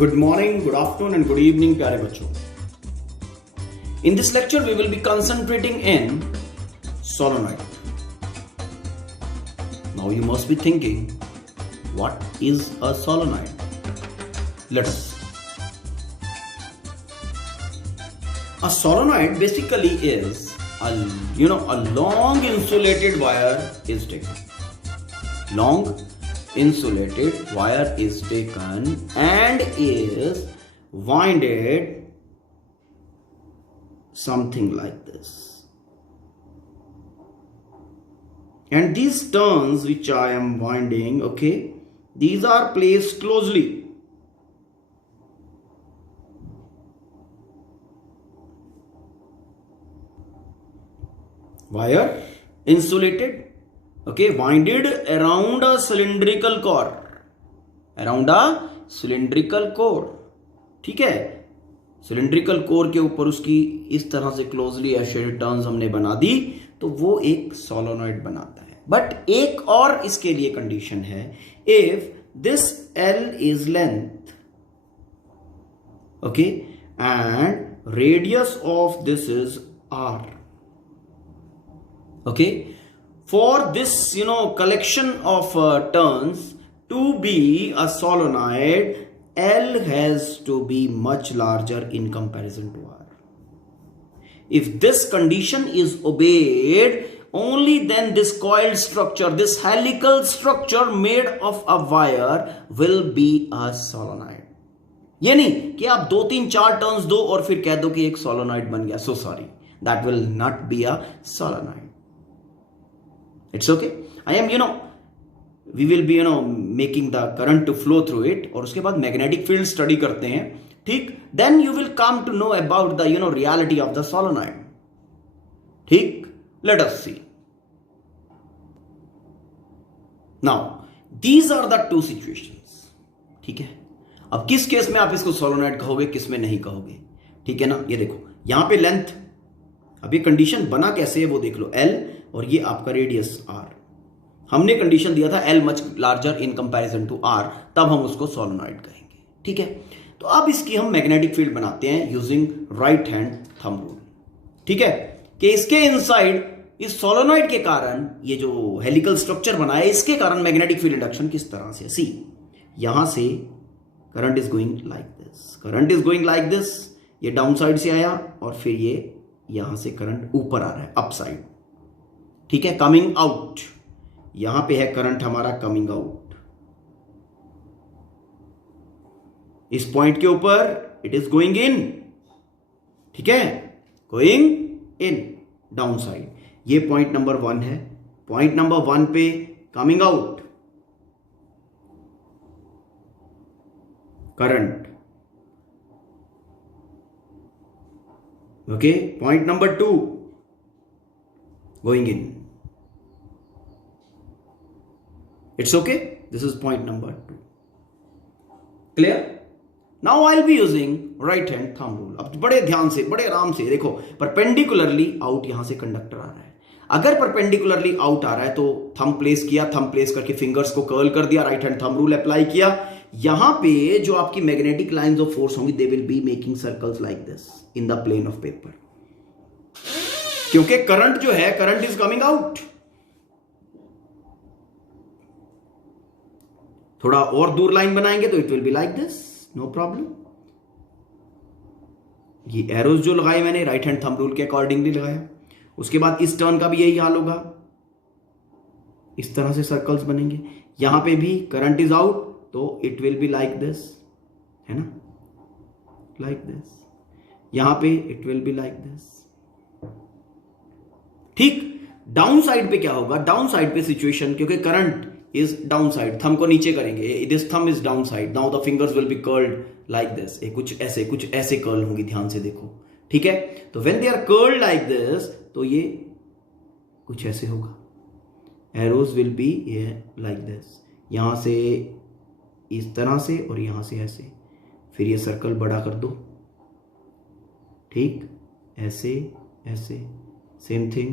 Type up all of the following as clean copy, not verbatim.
Good morning, good afternoon and good evening प्यारे बच्चों. In this lecture we will be concentrating in solenoid. Now you must be thinking, what is a solenoid? Let us see. A solenoid basically is a long insulated wire is taken. Long insulated wire is taken and is winded something like this, and these turns which I am winding, okay, these are placed closely. Wire insulated, okay, winded around a cylindrical core, ठीक है. Cylindrical core के ऊपर उसकी इस तरह से closely एशेड turns हमने बना दी तो वो एक सोलोनॉइड बनाता है. बट एक और इसके लिए कंडीशन है, if this L is length, okay, and radius of this is R, okay, for this collection of turns to be a solenoid, L has to be much larger in comparison to R. If this condition is obeyed, only then this coiled structure, this helical structure made of a wire will be a solenoid. ये नहीं कि आप 2 3 4 turns दो और फिर कह दो कि एक सोलोनॉइड बन गया. So sorry, that will not be a solenoid. It's okay. We will be making the current to flow through it, और उसके बाद मैग्नेटिक फील्ड स्टडी करते हैं, ठीक. Then you will come to know about the reality of the solenoid, ठीक. Let us see. Now these are the two situations, ठीक है. अब किस केस में आप इसको सोलोनॉइड कहोगे, किस में नहीं कहोगे, ठीक है ना. ये देखो यहां पे लेंथ, अब ये कंडीशन बना कैसे है वो देख लो. L और ये आपका रेडियस R. हमने कंडीशन दिया था L much larger in comparison to R, तब हम उसको सोलोनॉइड कहेंगे, ठीक है. तो अब इसकी हम मैग्नेटिक फील्ड बनाते हैं using right hand thumb rule, ठीक है, कि इसके इनसाइड इस सोलोनॉइड के कारण ये जो हेलिकल स्ट्रक्चर बना है इसके कारण मैग्नेटिक फील्ड इंडक्शन किस तरह से. सी, यहां से current is going like this, ये डाउन साइड से आया और फिर ये यहां से करंट ऊपर आ रहा है, अप साइड, ठीक है, कमिंग आउट. यहां पे है करंट हमारा कमिंग आउट. इस पॉइंट के ऊपर इट इज गोइंग इन, ठीक है, गोइंग इन डाउन साइड. ये पॉइंट नंबर 1 है. पॉइंट नंबर 1 पे coming out current, okay. Point number 2 going in. It's okay. This is point number 2. Clear? Now I'll be using right hand thumb rule. अब बड़े ध्यान से, बड़े आराम से देखो, परपेंडिकुलरली आउट यहां से कंडक्टर आ रहा है. अगर परपेंडिकुलरली आउट आ रहा है तो थंब प्लेस किया, थंब प्लेस करके फिंगर्स को कर्ल कर दिया, right hand thumb rule apply किया. यहां पे जो आपकी मैग्नेटिक लाइंस ऑफ फोर्स होंगी, they will be making circles like this in the plane of paper, क्योंकि करंट जो है, करंट इज कमिंग आउट. थोड़ा और दूर लाइन बनाएंगे तो it will be like this, no problem. ये एरोज जो लगाए मैंने राइट हैंड थंब रूल के अकॉर्डिंगली लगाया. उसके बाद इस टर्न का भी यही हाल होगा, इस तरह से सर्कल्स बनेंगे. यहां पे भी करंट इज आउट तो it will be like this, है ना, लाइक दिस. यहां पे it will be like this, ठीक. डाउन साइड पे क्या होगा, डाउन साइड पे सिचुएशन, क्योंकि current is down side, thumb को नीचे करेंगे, this thumb is down side. Now the fingers will be curled like this. कुछ ऐसे कर्ल होंगी, ध्यान से देखो, ठीक है. तो when they are curled like this तो ये कुछ ऐसे होगा. Arrows will be like this, यहां से इस तरह से और यहां से ऐसे, फिर ये सर्कल बड़ा कर दो, ठीक, ऐसे ऐसे, same thing,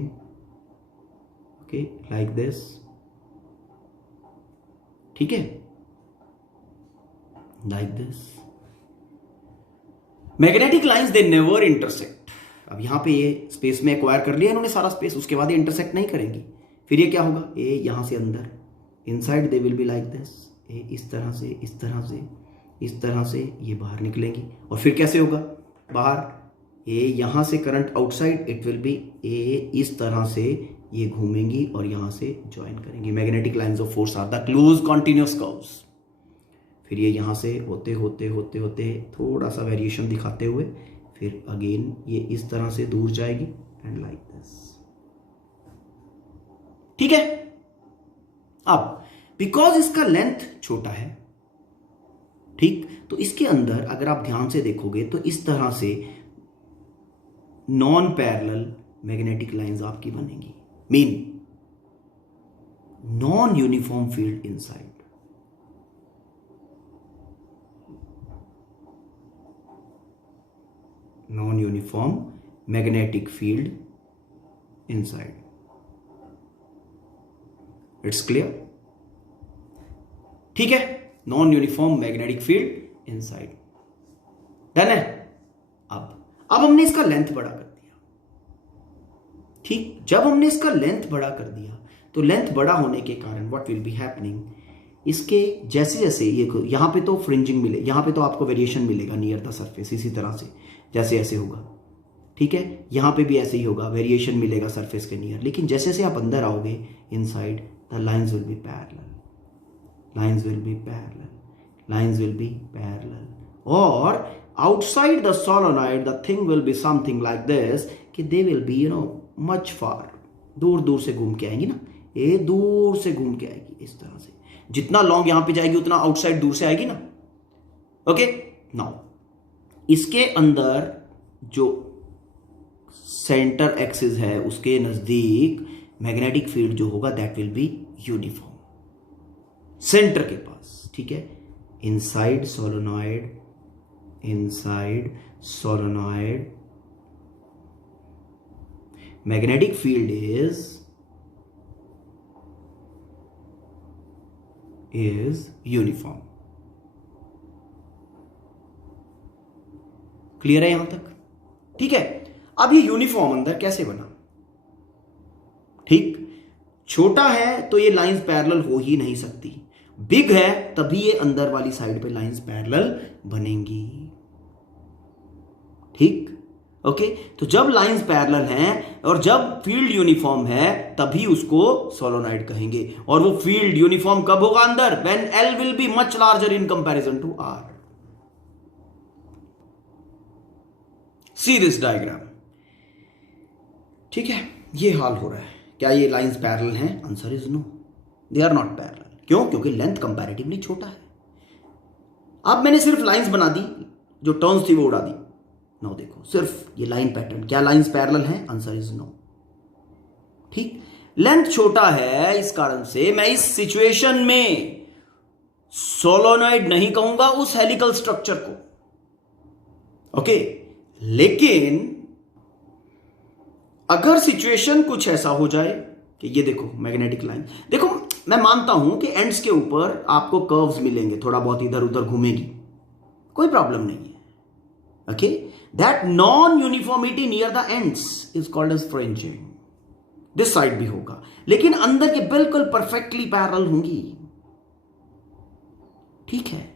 okay, like this. ठीक है, like this, magnetic lines they never intersect. अब यहां पे ये स्पेस में एक्वायर कर लिया इन्होंने सारा स्पेस, उसके बाद ये इंटरसेक्ट नहीं करेंगी। फिर ये क्या होगा, ये यहां से अंदर inside they will be like this, ये इस तरह से इस तरह से इस तरह से ये बाहर निकलेंगी। और फिर कैसे होगा बाहर, ये यहां से current outside, it will B ये इस तरह से ये घूमेंगी और यहां से ज्वाइन करेंगी। Magnetic lines of force are the close continuous curves. फिर ये यहां से होते होते होते होते थोड़ा सा वेरिएशन दिखाते हुए फिर अगेन ये इस तरह से दूर जाएगी एंड लाइक दिस। ठीक है। अब बिकॉज इसका लेंथ छोटा है, ठीक, तो इसके अंदर अगर आप ध्यान से देखोगे तो इस तरह से नॉन पैरेलल मैग्नेटिक लाइंस आपकी बनेंगी, mean non uniform field inside. Non uniform magnetic field inside. It's clear? ठीक है, non uniform magnetic field inside. Done है। अब हमने इसका लेंथ बड़ा कर दिया। ठीक, जब हमने इसका लेंथ बड़ा कर दिया तो लेंथ बड़ा होने के कारण व्हाट विल बी हैपनिंग, इसके जैसे जैसे ये यहां पे तो फ्रिंजिंग मिले, यहां पे तो आपको वेरिएशन मिलेगा नियर द सरफेस, इसी तरह से जैसे ऐसे होगा। ठीक है, यहां पे भी ऐसे ही होगा, वेरिएशन मिलेगा सरफेस के नियर। लेकिन जैसे जैसे आप अंदर आओगे inside, the lines will be parallel, lines will be parallel, lines will be parallel. और outside the solenoid the thing will be something like this कि they will be much far, दूर दूर से घूम के आएंगी ना, ये दूर से घूम के आएगी इस तरह से। जितना लॉन्ग यहां पे जाएगी उतना आउटसाइड दूर से आएगी ना। ओके, नाउ इसके अंदर जो सेंटर एक्सिस है उसके नजदीक मैग्नेटिक फील्ड जो होगा that will be uniform centre के पास। ठीक है, inside solenoid, inside solenoid magnetic field is uniform। Clear है यहां तक? ठीक है। अब ये यूनिफॉर्म अंदर कैसे बना? ठीक, छोटा है तो ये लाइंस पैरेलल हो ही नहीं सकती, बिग है तभी ये अंदर वाली साइड पे लाइंस पैरेलल बनेंगी। ठीक, ओके। तो जब लाइंस पैरेलल हैं और जब फील्ड यूनिफॉर्म है तभी उसको सोलोनॉइड कहेंगे। और वो फील्ड यूनिफॉर्म कब होगा अंदर? When L will be much larger in comparison to R. See this diagram. ठीक है, ये हाल हो रहा है। क्या ये लाइंस पैरेलल हैं? Answer is no, they are not parallel. क्यों? क्योंकि लेंथ कंपैरेटिवली छोटा है। अब मैंने सिर्फ लाइंस बना दी, जो टर्न्स थी वो उड़ा दी। नो, देखो सिर्फ ये लाइन पैटर्न, क्या लाइंस पैरेलल हैं? Answer is no. ठीक, लेंथ छोटा है, इस कारण से मैं इस सिचुएशन में सोलोनॉइड नहीं कहूंगा उस हेलिकल स्ट्रक्चर को। ओके, लेकिन अगर सिचुएशन कुछ ऐसा हो जाए कि ये देखो मैग्नेटिक लाइन, देखो मैं मानता हूं कि एंड्स के ऊपर आपको कर्व्स मिलेंगे, थोड़ा बहुत इधर उधर घूमेगी, कोई प्रॉब्लम नहीं है। Okay, that non uniformity near the ends is called as fringing. This side भी होगा, लेकिन अंदर के बिल्कुल परफेक्टली पैरेलल होंगी। ठीक है,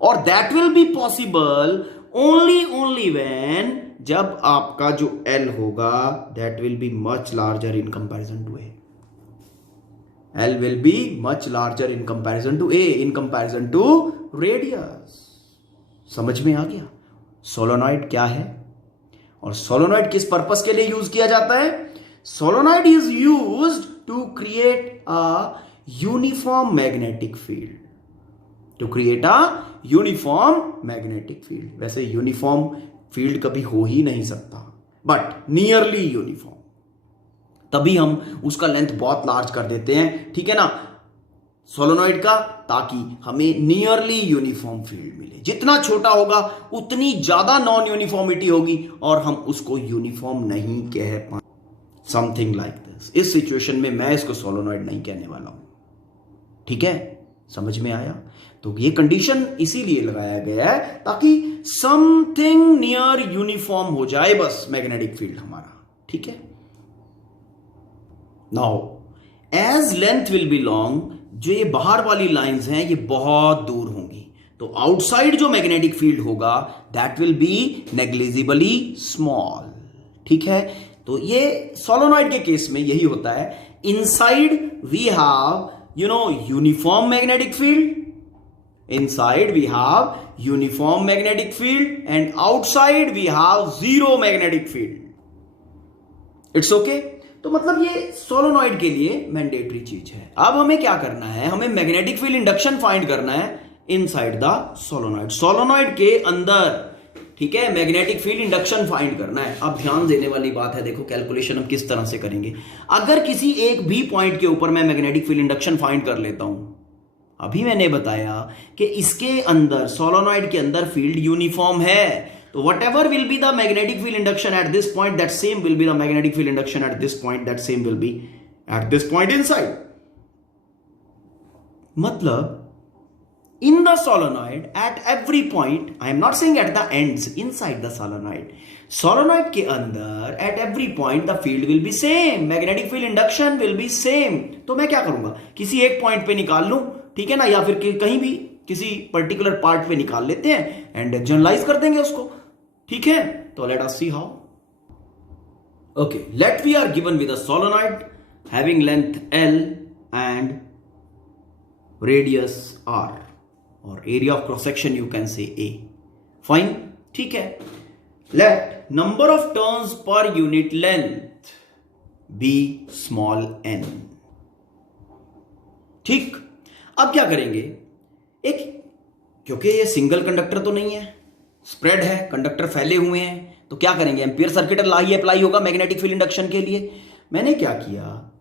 और that will be possible only when, जब आपका जो एल होगा that will be much larger in comparison to A. L will be much larger in comparison to A, in comparison to radius। समझ में आ गया सोलोनॉइड क्या है और सोलोनॉइड किस पर्पस के लिए यूज किया जाता है? Solenoid is used to create a uniform magnetic field, to create a uniform magnetic field. वैसे यूनिफॉर्म फील्ड कभी हो ही नहीं सकता, बट नियरली यूनिफॉर्म, तभी हम उसका लेंथ बहुत लार्ज कर देते हैं। ठीक है ना, सोलोनॉइड का, ताकि हमें नियरली यूनिफॉर्म फील्ड मिले। जितना छोटा होगा उतनी ज्यादा नॉन यूनिफॉर्मिटी होगी और हम उसको यूनिफॉर्म नहीं कह पाए। Something like this. इस सिचुएशन में मैं इसको सोलोनॉइड नहीं कहने वाला हूं। ठीक है, समझ में आया? तो ये कंडीशन इसीलिए लगाया गया है ताकि समथिंग नियर यूनिफॉर्म हो जाए बस मैग्नेटिक फील्ड हमारा, ठीक है। Now as length will be long, जो ये बाहर वाली लाइंस हैं ये बहुत दूर होंगी, तो आउटसाइड जो मैग्नेटिक फील्ड होगा that will B negligibly small, ठीक है। तो ये सोलोनॉइड के केस में यही होता है, inside we have uniform magnetic field, inside we have uniform magnetic field and outside we have zero magnetic field. It's okay? तो मतलब ये सोलोनॉइड के लिए मैंडेटरी चीज है। अब हमें क्या करना है, हमें मैग्नेटिक फील्ड इंडक्शन फाइंड करना है इनसाइड द सोलोनॉइड, सोलोनॉइड के अंदर, ठीक है, मैग्नेटिक फील्ड इंडक्शन फाइंड करना है। अब ध्यान देने वाली बात है, देखो कैलकुलेशन हम किस तरह से करेंगे। अगर किसी एक भी पॉइंट के ऊपर मैं मैग्नेटिक फील्ड इंडक्शन फाइंड कर लेता हूं, अभी मैंने बताया कि इसके अंदर सोलोनॉइड के अंदर फील्ड यूनिफॉर्म है, तो what ever will be the magnetic field induction at this point, that same will be the magnetic field induction at this point, that same will be at this point inside. मतलब in the solenoid at every point, I am not saying at the ends, inside the solenoid, solenoid के अंदर at every point the field will be same, magnetic field induction will be same। तो मैं क्या करूंगा, किसी एक point पे निकाल लूं, ठीक है ना, या फिर कहीं भी किसी पर्टिकुलर पार्ट पे निकाल लेते हैं एंड जनरलाइज कर देंगे उसको, ठीक है। तो let us see how. Okay, let we are given with a solenoid having length L and radius R, और area of cross section you can say A, fine, ठीक है। लेट नंबर ऑफ टर्न्स पर unit length be small n, ठीक। अब क्या करेंगे, एक, क्योंकि ये सिंगल कंडक्टर तो नहीं है, स्प्रेड है, कंडक्टर फैले हुए हैं, तो क्या करेंगे, एम्पियर सर्किट लॉ ही अप्लाई होगा मैग्नेटिक फील्ड इंडक्शन के लिए। मैंने क्या किया,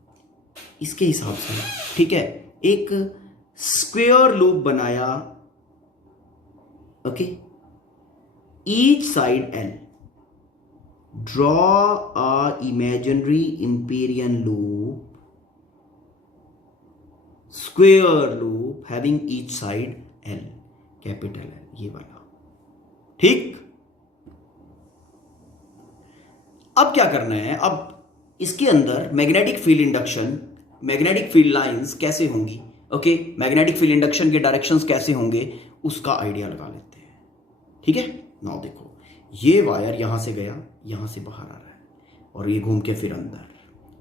इसके हिसाब से, ठीक है, एक स्क्वायर लूप बनाया, okay, each side L, draw a imaginary Amperian loop, square loop having each side L, capital L, ये वाला, ठीक। अब क्या करना है, अब इसके अंदर magnetic field induction, magnetic field lines कैसे होंगी, ओके, मैग्नेटिक फील्ड इंडक्शन के डायरेक्शंस कैसे होंगे उसका आइडिया लगा लेते हैं, ठीक है। नाउ देखो, ये वायर यहां से गया, यहां से बाहर आ रहा है और ये घूम के फिर अंदर,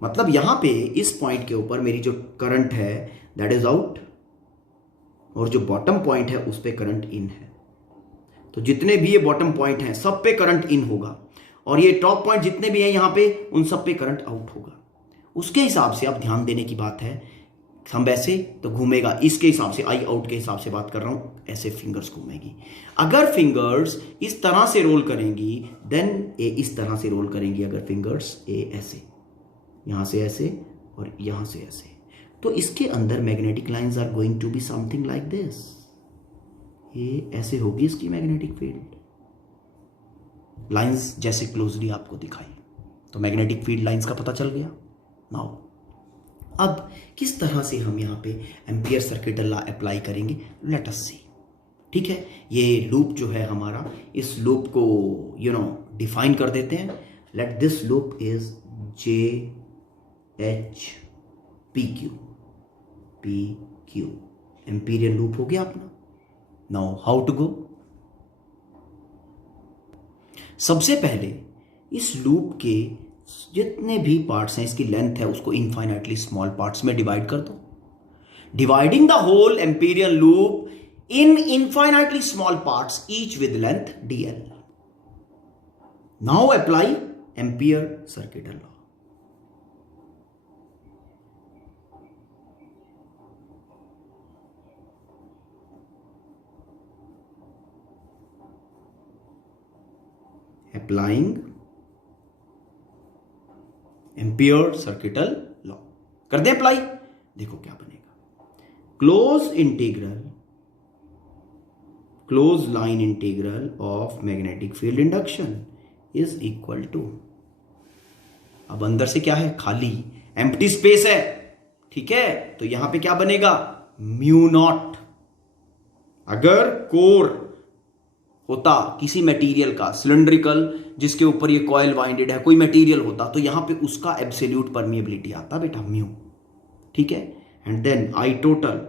मतलब यहां पे इस पॉइंट के ऊपर मेरी जो करंट है दैट इज आउट, और जो बॉटम पॉइंट है उस पे करंट इन है। तो जितने भी ये बॉटम पॉइंट हैं सब पे करंट इन होगा, और ये टॉप पॉइंट जितने भी हैं यहां पे उन सब पे करंट आउट होगा। उसके हिसाब से अब ध्यान देने की बात है, हम वैसे तो घूमेगा इसके हिसाब से, आई आउट के हिसाब से बात कर रहा हूं, ऐसे फिंगर्स घूमेगी। अगर फिंगर्स इस तरह से रोल करेंगी देन ए इस तरह से रोल करेंगी, अगर फिंगर्स ए ऐसे, यहां से ऐसे और यहां से ऐसे, तो इसके अंदर magnetic lines are going to be something like this, ये ऐसे होगी इसकी मैग्नेटिक फील्ड लाइंस, जैसे क्लोजली आपको दिखाई, तो मैग्नेटिक फील्ड लाइंस का पता चल गया। नाउ अब किस तरह से हम यहाँ पे एम्पियर सर्किट लॉ अप्लाई करेंगे, लेट अस सी, ठीक है। ये लूप जो है हमारा, इस लूप को डिफाइन कर देते हैं। Let this loop is JH PQ, imperial loop हो गया अपना। नाउ हाउ टू गो, सबसे पहले इस लूप के जितने भी पार्ट्स हैं, इसकी लेंथ है, उसको इनफाइनाइटली स्मॉल पार्ट्स में डिवाइड कर दो। Dividing the whole Amperian loop in infinitely small parts each with length dl। Now apply Ampere circuit law. Applying Ampere circuital law, कर दे अप्लाई, देखो क्या बनेगा, close line integral of magnetic field induction is equal to, अब अंदर से क्या है, खाली एम्प्टी स्पेस है, ठीक है, तो यहां पे क्या बनेगा, म्यू नॉट। अगर कोर होता किसी मटेरियल का सिलिंड्रिकल, जिसके ऊपर ये कॉइल वाइंडेड है, कोई मटेरियल होता, तो यहां पे उसका एब्सोल्यूट परमिएबिलिटी आता बेटा म्यू, ठीक है। And then I total,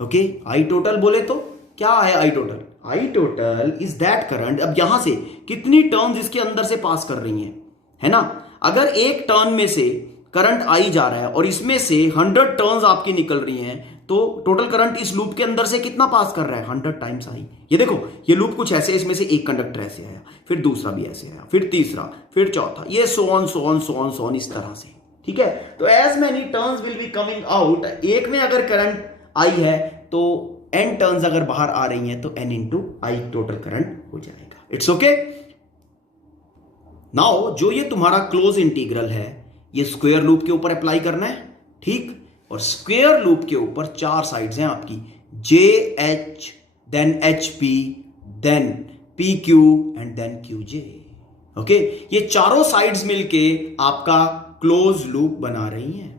okay, I total बोले तो क्या है I total? I total is that current. अब यहां से कितनी टर्न्स इसके अंदर से पास कर रही हैं, है ना। अगर एक टर्न में से करंट आई जा रहा है और इसमें से 100 टर्न्स आपकी निकल रही हैं, तो टोटल करंट इस लूप के अंदर से कितना पास कर रहा है? 100 टाइम्स आई। ये देखो, ये लूप कुछ ऐसे, इसमें से एक कंडक्टर ऐसे आया, फिर दूसरा भी ऐसे आया, फिर तीसरा, फिर चौथा, ये सो ऑन इस तरह से, ठीक है। तो as many turns will be coming out, एक में अगर करंट आई है तो n टर्न्स अगर बाहर आ रही हैं तो n इंटू आई टोटल करंट हो जाएगा। It's okay. नाउ जो ये तुम्हारा क्लोज इंटीग्रल है, ये स्क्वायर लूप के ऊपर अप्लाई करना है, ठीक। और स्क्वायर लूप के ऊपर 4 साइड्स हैं आपकी, J H, then H P, then P Q and then Q J. Okay, ये चारों साइड्स मिलके आपका क्लोज लूप बना रही हैं,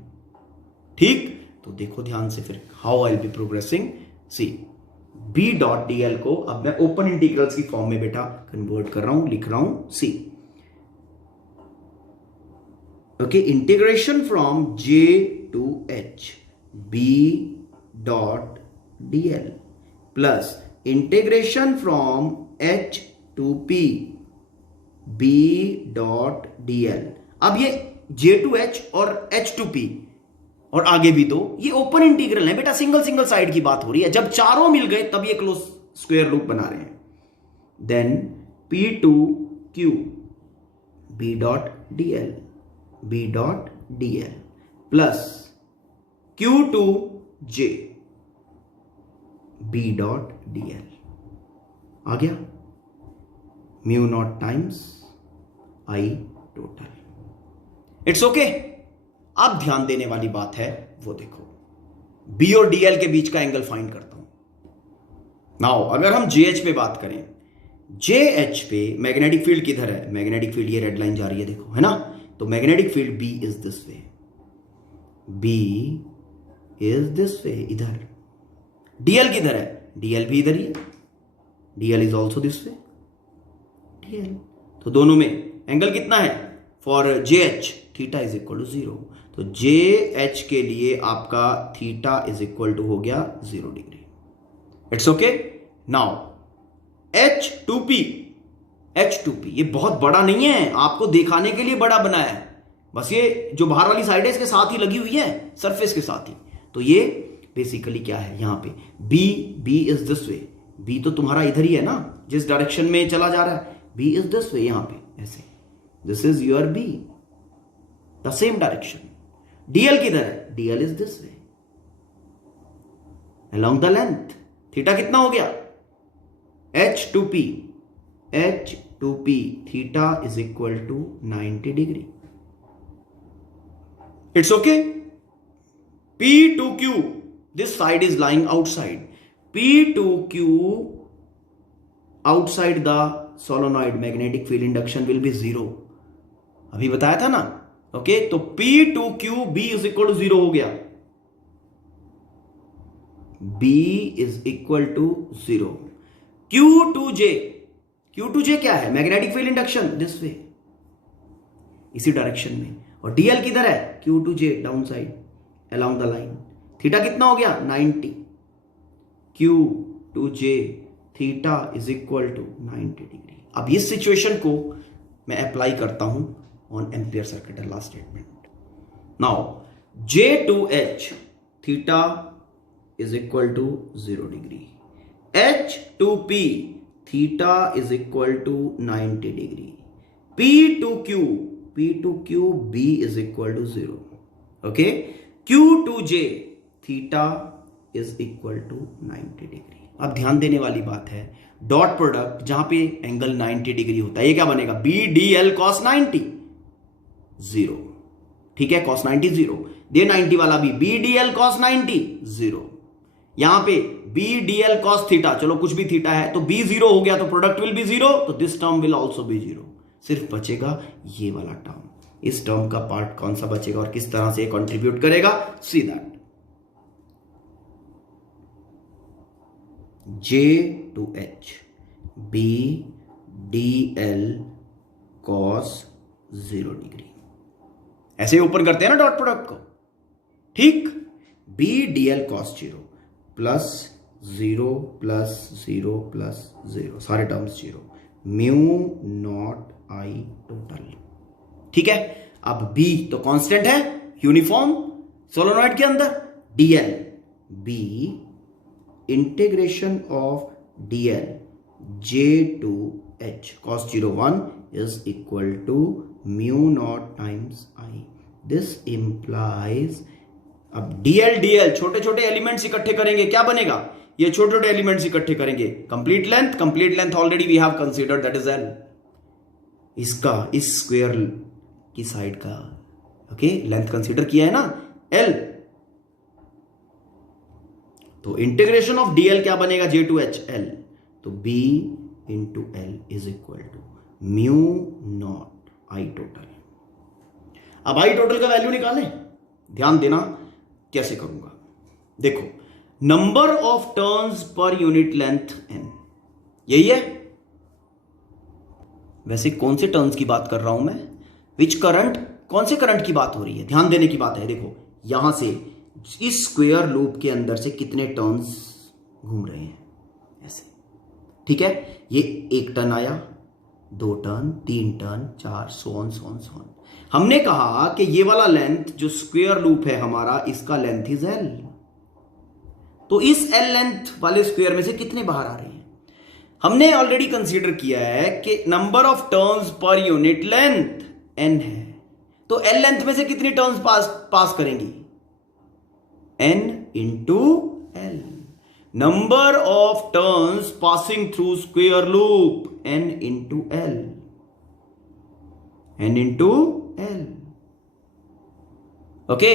ठीक। तो देखो ध्यान से फिर, how I will be progressing. See B dot D L को अब मैं ओपन इंटीग्रल्स की फॉर्म में बेटा कन्वर्ट कर रहा हूं, लिख रहा हूं C, okay, integration from J to H B dot D L plus integration from H to P B dot D L. अब ये जे टू एच और एच टू पी और आगे भी, तो ये ओपन इंटीग्रल है बेटा, सिंगल सिंगल साइड की बात हो रही है। जब चारों मिल गए तब ये क्लोज स्क्वायर लूप बना रहे हैं। Then P to Q B dot D L, B dot D L plus Q to J B dot D L. आ गया mu naught times I total. It's okay. अब ध्यान देने वाली बात है वो देखो, बी और डीएल के बीच का एंगल फाइंड करता हूं। नाउ अगर हम जेएच पे बात करें, जेएच पे मैग्नेटिक फील्ड किधर है? मैग्नेटिक फील्ड ये रेड लाइन जा रही है देखो, है ना। तो magnetic field B is this way, B is this way इधर। डीएल किधर है? डीएल भी इधर ही है, DL is also this way, DL. तो दोनों में एंगल कितना है? For JH theta is equal to 0। तो जे एच के लिए आपका थीटा इज इक्वल टू हो गया 0 degree. It's okay. Now H to P, H to P ये बहुत बड़ा नहीं है, आपको दिखाने के लिए बड़ा बनाया है, बस ये जो बाहर वाली साइड है इसके साथ ही लगी हुई है, सरफेस के साथ ही। तो ये बेसिकली क्या है यहां पे, B is this way, B तो तुम्हारा इधर ही है ना, जिस डायरेक्शन में चला जा रहा है, बी इज दिस वे, यहां पे ऐसे, this is your B, the same direction. DL किधर है? DL is this way along the length. Theta कितना हो गया? H to P, H to P theta is equal to 90 degree. It's okay. P to Q, this side is lying outside. P to Q outside the solenoid, magnetic field induction will be 0. अभी बताया था ना, okay. तो P to Q B is equal to 0 हो गया, B is equal to 0. Q to J, Q to J क्या है? Magnetic field induction, this way, इसी डायरेक्शन में। और DL किधर है? Q to J down side along the line। Theta कितना हो गया? 90। Q to J theta is equal to 90 degree. अब इस सिचुएशन को मैं अप्लाई करता हूं on ampere circuit, last statement. Now J to H theta is equal to 0 degree, H to P theta is equal to 90 degree, P to Q B is equal to 0, okay. Q to J theta is equal to 90 degree. अब ध्यान देने वाली बात है, dot product जहां पे angle 90 degree होता है, ये क्या बनेगा? बी डी एल कॉस 90 0, ठीक है, कॉस 90 0। दे 90 वाला भी बी डी एल कॉस 90 0। यहां पे B D L cos theta, चलो कुछ भी थीटा है, तो बी 0 हो गया, तो प्रोडक्ट विल बी 0, तो this term will also be 0। सिर्फ बचेगा ये वाला टर्म। इस टर्म का पार्ट कौन सा बचेगा और किस तरह से कंट्रीब्यूट करेगा? See that. J2H B dl cos 0 degree. ऐसे ऊपर करते हैं ना डॉट प्रोडक्ट को, ठीक। B dl cos 0 plus 0 plus 0 plus 0, सारे terms 0, mu naught I total, ठीक है। अब B तो कांस्टेंट है यूनिफॉर्म सोलोनॉइड के अंदर, dl B integration of dl J2H cos 0 1 is equal to mu naught times I. This implies, अब dl छोटे छोटे एलिमेंट्स इकट्ठे करेंगे, क्या बनेगा, ये छोटे छोटे एलिमेंट्स इकट्ठे करेंगे, complete length already we have considered, that is l, इसका इस स्क्वायर की साइड का, ओके, लेंथ कंसीडर किया है ना l, तो इंटीग्रेशन ऑफ dl क्या बनेगा, J2H l, तो b into l is equal to mu naught I total. अब I टोटल का वैल्यू निकालें, ध्यान देना कैसे करूंगा, देखो नंबर ऑफ टर्न्स पर यूनिट लेंथ n, यही है। वैसे कौन से टर्न्स की बात कर रहा हूं मैं, विच करंट, कौन से करंट की बात हो रही है, ध्यान देने की बात है। देखो यहां से इस स्क्वायर लूप के अंदर से कितने टर्न्स घूम रहे हैं, ऐसे, ठीक है। ये एक टर्न आया, 2 टर्न, 3 टर्न, 4, सो ऑन। हमने कहा कि ये वाला लेंथ जो स्क्वायर लूप है हमारा, इसका लेंथ इज l, तो इस l लेंथ वाले स्क्वायर में से कितने बाहर आ रहे हैं, हमने ऑलरेडी कंसीडर किया है कि नंबर ऑफ टर्न्स पर यूनिट लेंथ n है, तो l लेंथ में से कितनी टर्न्स पास करेंगी, n into l, number of turns passing through square loop n into l, n into l, okay.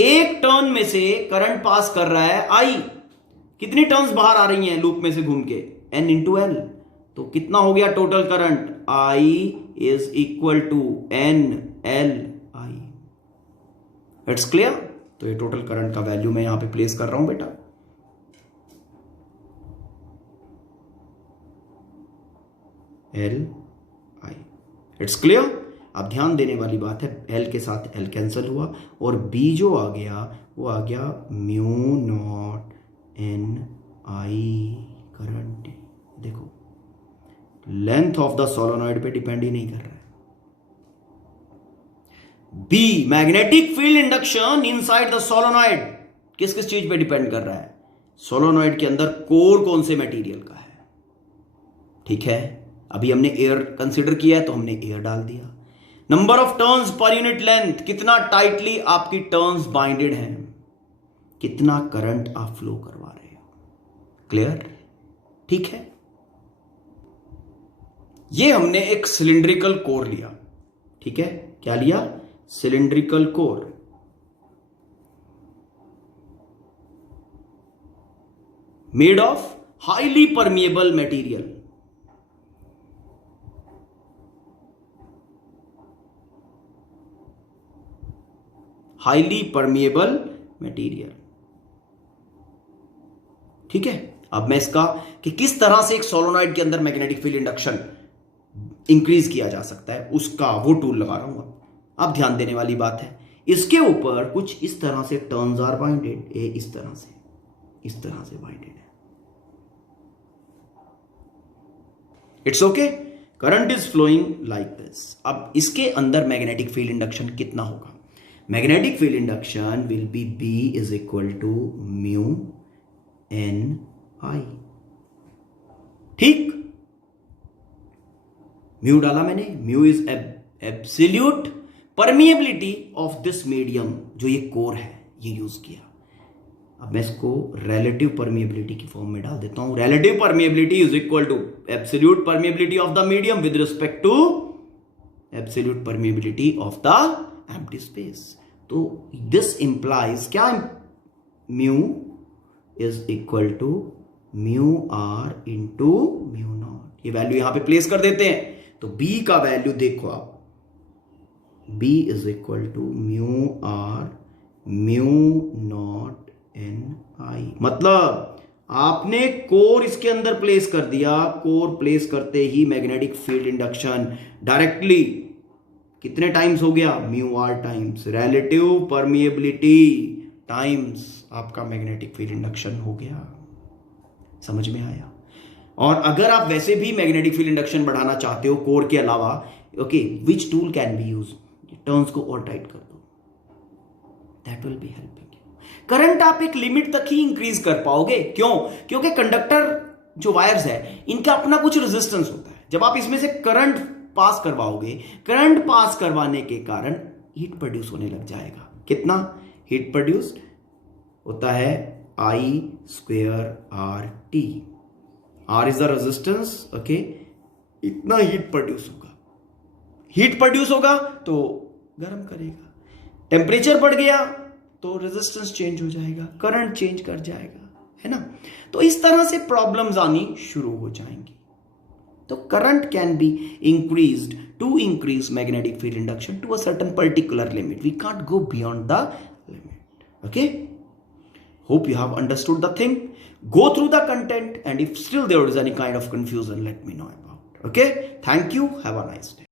एक टर्न में से करंट पास कर रहा है I, कितनी टर्न्स बाहर आ रही हैं लूप में से घूम के, n इंटू l, तो कितना हो गया total current, I is equal to n l I। It's clear, तो ये टोटल करंट का वैल्यू मैं यहां पे प्लेस कर रहा हूं बेटा, l I। It's clear. अब ध्यान देने वाली बात है, l के साथ l कैंसिल हुआ और b जो आ गया वो आ गया mu naught n I current. देखो लेंथ ऑफ द सोलोनॉइड पे डिपेंड ही नहीं कर रहा है। b magnetic field induction inside the solenoid किस किस चीज पे डिपेंड कर रहा है, सोलोनॉइड के अंदर कोर कौन से मटेरियल का है, ठीक है। अभी हमने एयर कंसीडर किया है तो हमने एयर डाल दिया। नंबर ऑफ टर्न्स पर यूनिट लेंथ, कितना टाइटली आपकी टर्न्स बाइंडेड हैं, कितना करंट आप फ्लो करवा रहे हो, क्लियर, ठीक है। ये हमने एक सिलिंड्रिकल कोर लिया, ठीक है, क्या लिया, cylindrical core, made of highly permeable material, highly permeable material, ठीक है। अब मैं इसका कि किस तरह से एक सोलोनॉइड के अंदर मैग्नेटिक फील्ड इंडक्शन इंक्रीज किया जा सकता है उसका वो टूल लगा रहा हूं। अब ध्यान देने वाली बात है, इसके ऊपर कुछ इस तरह से टर्न्स आर बाइंडेड, ए इस तरह से बाइंडेड है, it's okay, current is flowing like this. अब इसके अंदर मैग्नेटिक फील्ड इंडक्शन कितना होगा, magnetic field induction will be B is equal to mu n I, ठीक। म्यू डाला मैंने, mu is absolute permeability of this medium, जो ये कोर है ये यूज किया। अब मैं इसको रिलेटिव परमिएबिलिटी की फॉर्म में डाल देता हूं, relative permeability is equal to absolute permeability of the medium with respect to absolute permeability of the empty space. तो दिस इंप्लाइज क्या, mu is equal to mu R into mu naught, ये value यहां पे place कर देते हैं। तो B का वैल्यू देखो आप, B is equal to mu R mu naught n I, मतलब आपने कोर इसके अंदर प्लेस कर दिया, कोर प्लेस करते ही मैग्नेटिक फील्ड इंडक्शन डायरेक्टली कितने टाइम्स हो गया, mu R times relative permeability times आपका मैग्नेटिक फील्ड इंडक्शन हो गया। समझ में आया? और अगर आप वैसे भी मैग्नेटिक फील्ड इंडक्शन बढ़ाना चाहते हो कोर के अलावा, okay, which tool can be use, turns को और टाइट कर दो, that will be helping you. Current आप एक लिमिट तक ही इंक्रीज कर पाओगे। क्यों? क्योंकि कंडक्टर जो वायर्स है इनका अपना कुछ रेजिस्टेंस होता है। जब आप इसमें से करंट पास करवाओगे, करंट पास करवाने के कारण हीट प्रोड्यूस होने लग जाएगा। कितना हीट प्रोड्यूस होता है? I square R T. R is the resistance, okay, इतना हीट प्रोड्यूस होगा। हीट प्रोड्यूस होगा तो गर्म करेगा, टेम्परेचर बढ़ गया तो रेजिस्टेंस चेंज हो जाएगा, करंट चेंज कर जाएगा, है ना। तो इस तरह से प्रॉब्लम्स आनी शुरू हो जाएंगी। तो current can be increased to increase magnetic field induction to a certain particular limit. We can't go beyond the limit. Okay, hope you have understood the thing. Go through the content, and if still there is any kind of confusion, let me know about. Okay, thank you, have a nice day.